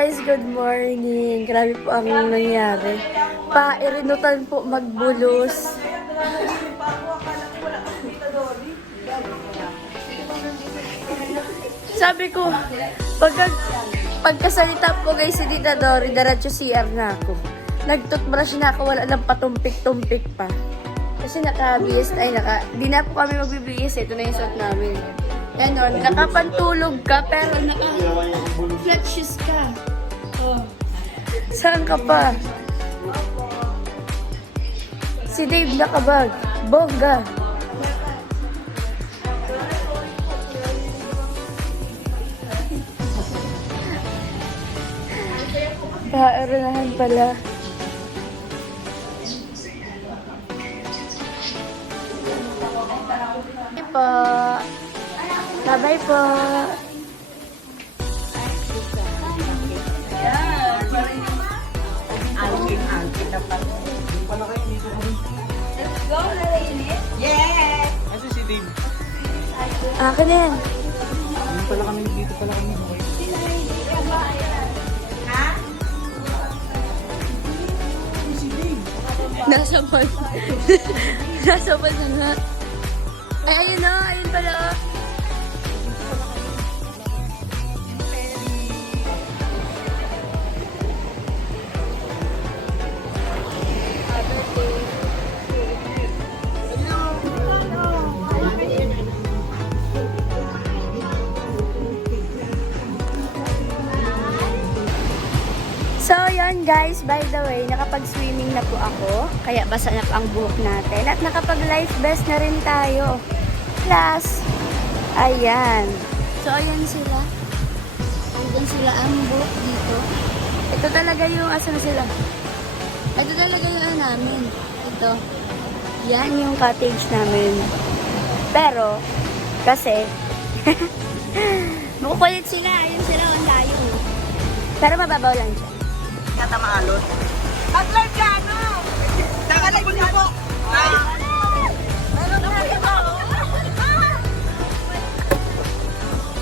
guys, good morning. Grabe po ang nangyari. Irinutan po magbulos. Sabi ko, pagkasalita po guys si Tita Dory, diretso CR na ako. Nag-toothbrush na ako, wala nang patumpik-tumpik pa. Kasi naka-BS, di na po kami magbibigis. Ito na yung suot namin. Ganon, nakapantulog ka, pero naka-flat shoes ka. Oh. Saan ka pa? Si Dave nakabag. Bongga. Kaaranahan pala. Bye po. Bye-bye po. Go, nalainit? Yes! Kasi si Dave. Akin na yan. Dito pala kami. Ha? Nasa bag. Nasa bag na nga. Ay, ayun o. Ayun pala o. So, yun guys, by the way, nakapag-swimming na po ako. Kaya basa na po ang buhok natin. At nakapag-life vest na rin tayo. Plus, ayan. So, ayan sila. Ayan sila ang buhok dito. Ito talaga yung, asan sila? Ito talaga yung ano namin. Ito. Yan yung cottage namin. Pero, kasi, makukulit sila. Ayun sila, ang layo. Pero mababaw lang siya. Kata maalot. Mag-live ka, ano? Naka-live niyo po. Meron na ito.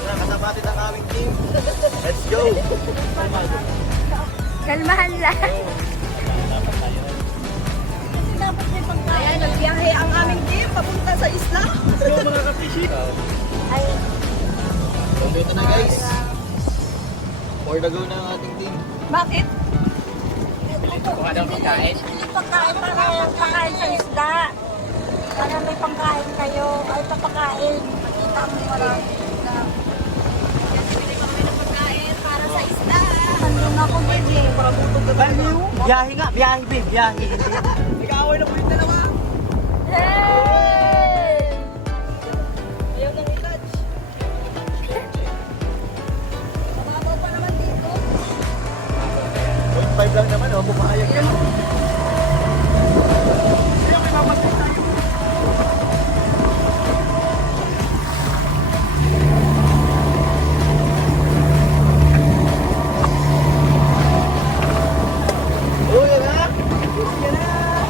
Kasabati ng aming team. Let's go! Kalmahan lang. Ayan, nagbiyahe ang aming team papunta sa isla. Let's go mga kapishi! Ay, Dito na guys. For the go na ang ating team. Bakit? Kuha daw pagkain. Pagkain para pagkain sa isda. Para may pangkain kayo. Ay, papakain. Makita mo marami isda. Bili kami ng pagkain para sa isda. Nandun ako, baby. Para butog na tayo. Biyahe nga, biyahe babe, biyahe. Nag-aaway na po yung dalawa. hey! Ayaw nang i-touch. Mababaw pa naman dito. 0.5 lang naman, oh, pumayag yan. Sino may mamatay tayo? Oh, yan na! Yan na!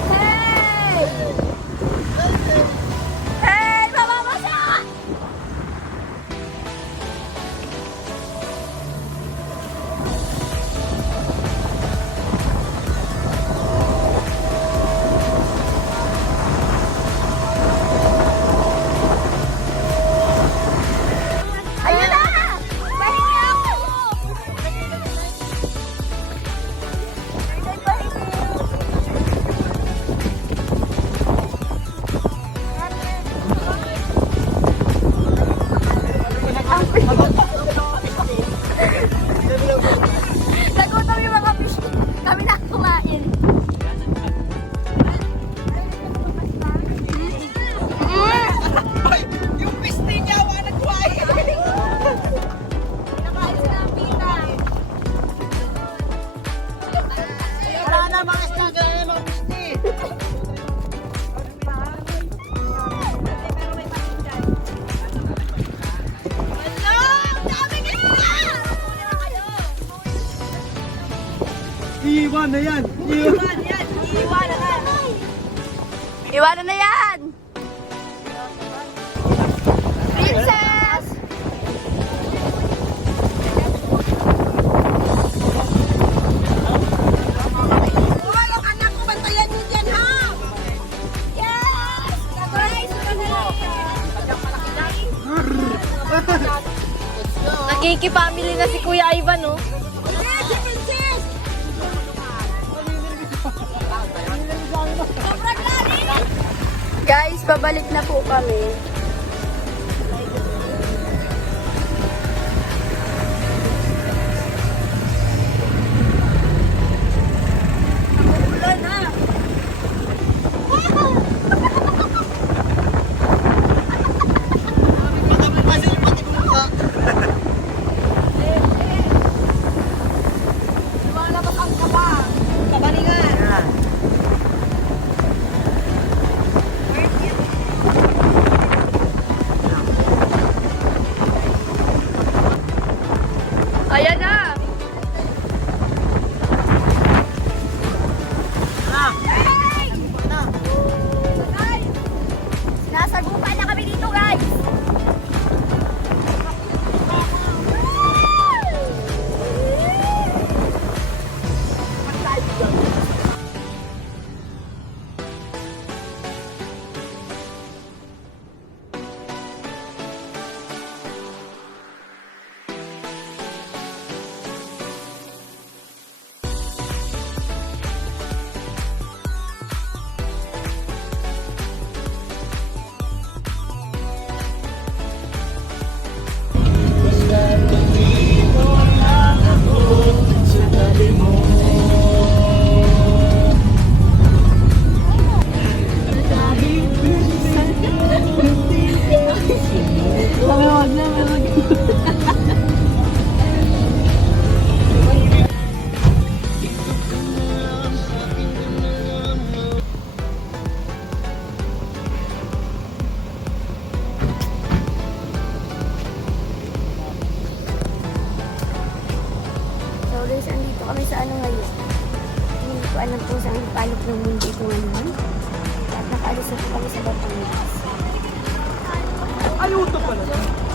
Hey! Hey! Mamamasa! Ayun na! Pahingi ako! Nagutom yung mga fish. Kami na kumain. Ay, yung piste niya, wala nagkuhain. Pinakain sila ang pita. Wala na mga isda, wala na mga piste. Pero may patin dyan. Hello! Daming isda! Muna kayo. Iwan na yan! Iwan yan. Iwan na nga. Iwanan na yan! Princess! pabalik na po kami. Ulan na. Kasi pati mukha. Lumalabas ang kaba. Kabalingan. Ayan na! Sinasagupan na kami dito, guys! So guys, andito kami sa ano ngayon. Hindi ko alam po saan palok ng mundo ko ngayon. At nakaalis na po kami sa Batangas. Ayun to pala.